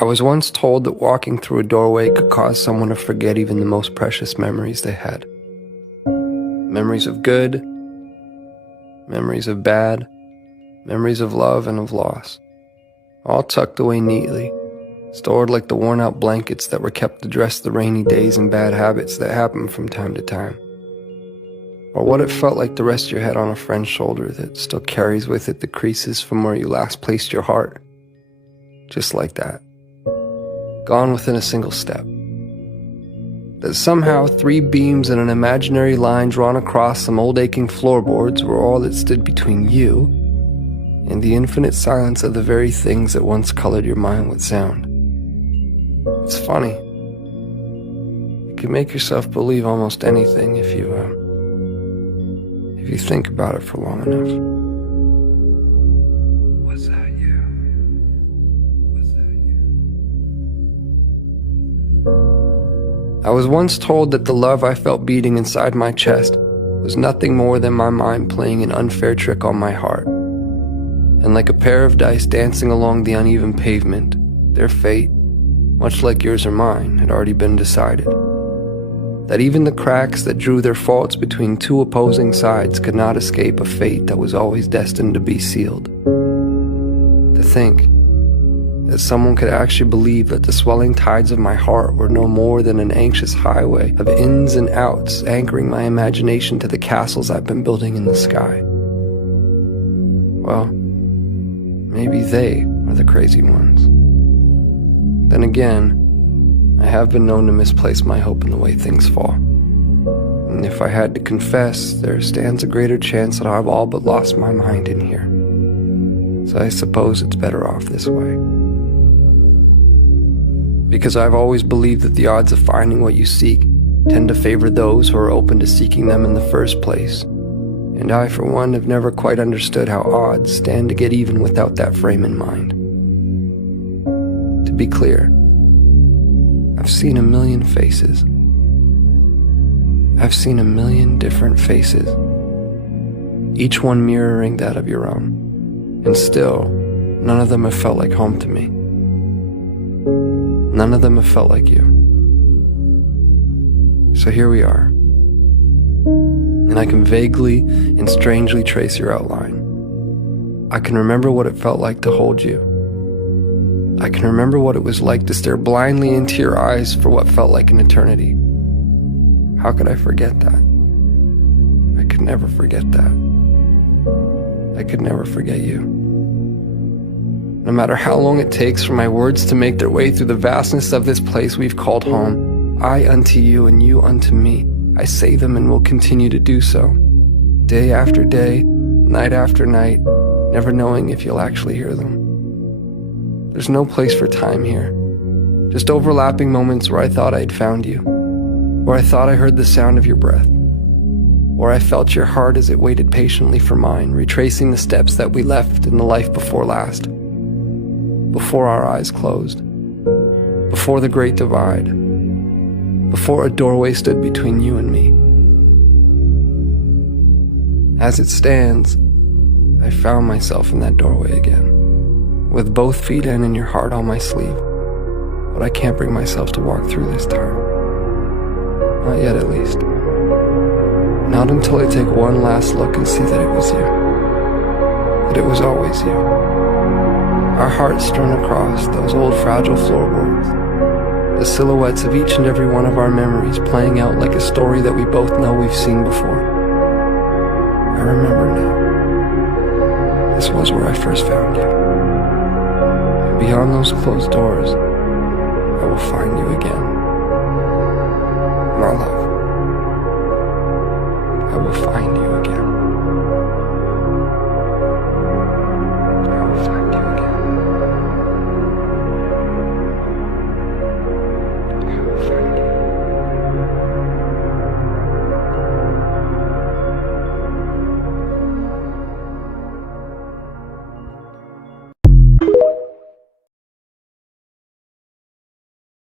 I was once told that walking through a doorway could cause someone to forget even the most precious memories they had. Memories of good, memories of bad, memories of love and of loss, all tucked away neatly, stored like the worn-out blankets that were kept to dress the rainy days and bad habits that happen from time to time. Or what it felt like to rest your head on a friend's shoulder that still carries with it the creases from where you last placed your heart. Just like that. Gone within a single step. That somehow 3 beams and an imaginary line drawn across some old aching floorboards were all that stood between you and the infinite silence of the very things that once colored your mind with sound. It's funny. You can make yourself believe almost anything if you think about it for long enough. Was that you? Was that you? I was once told that the love I felt beating inside my chest was nothing more than my mind playing an unfair trick on my heart. And like a pair of dice dancing along the uneven pavement, their fate, much like yours or mine, had already been decided. That even the cracks that drew their faults between 2 opposing sides could not escape a fate that was always destined to be sealed. To think that someone could actually believe that the swelling tides of my heart were no more than an anxious highway of ins and outs anchoring my imagination to the castles I've been building in the sky. Well, maybe they are the crazy ones. Then again, I have been known to misplace my hope in the way things fall. And if I had to confess, there stands a greater chance that I've all but lost my mind in here. So I suppose it's better off this way. Because I've always believed that the odds of finding what you seek tend to favor those who are open to seeking them in the first place. And I, for one, have never quite understood how odds stand to get even without that frame in mind. To be clear, I've seen a million faces. I've seen a million different faces, each one mirroring that of your own. And still, none of them have felt like home to me. None of them have felt like you. So here we are. And I can vaguely and strangely trace your outline. I can remember what it felt like to hold you. I can remember what it was like to stare blindly into your eyes for what felt like an eternity. How could I forget that? I could never forget that. I could never forget you. No matter how long it takes for my words to make their way through the vastness of this place we've called home, I unto you and you unto me, I say them and will continue to do so. Day after day, night after night, never knowing if you'll actually hear them. There's no place for time here. Just overlapping moments where I thought I'd found you, where I thought I heard the sound of your breath, where I felt your heart as it waited patiently for mine, retracing the steps that we left in the life before last, before our eyes closed, before the great divide, before a doorway stood between you and me. As it stands, I found myself in that doorway again, with both feet in and your heart on my sleeve. But I can't bring myself to walk through this time. Not yet, at least. Not until I take one last look and see that it was you. That it was always you. Our hearts strewn across those old fragile floorboards. The silhouettes of each and every one of our memories playing out like a story that we both know we've seen before. I remember now. This was where I first found you. Beyond those closed doors, I will find you again. My love, I will find you.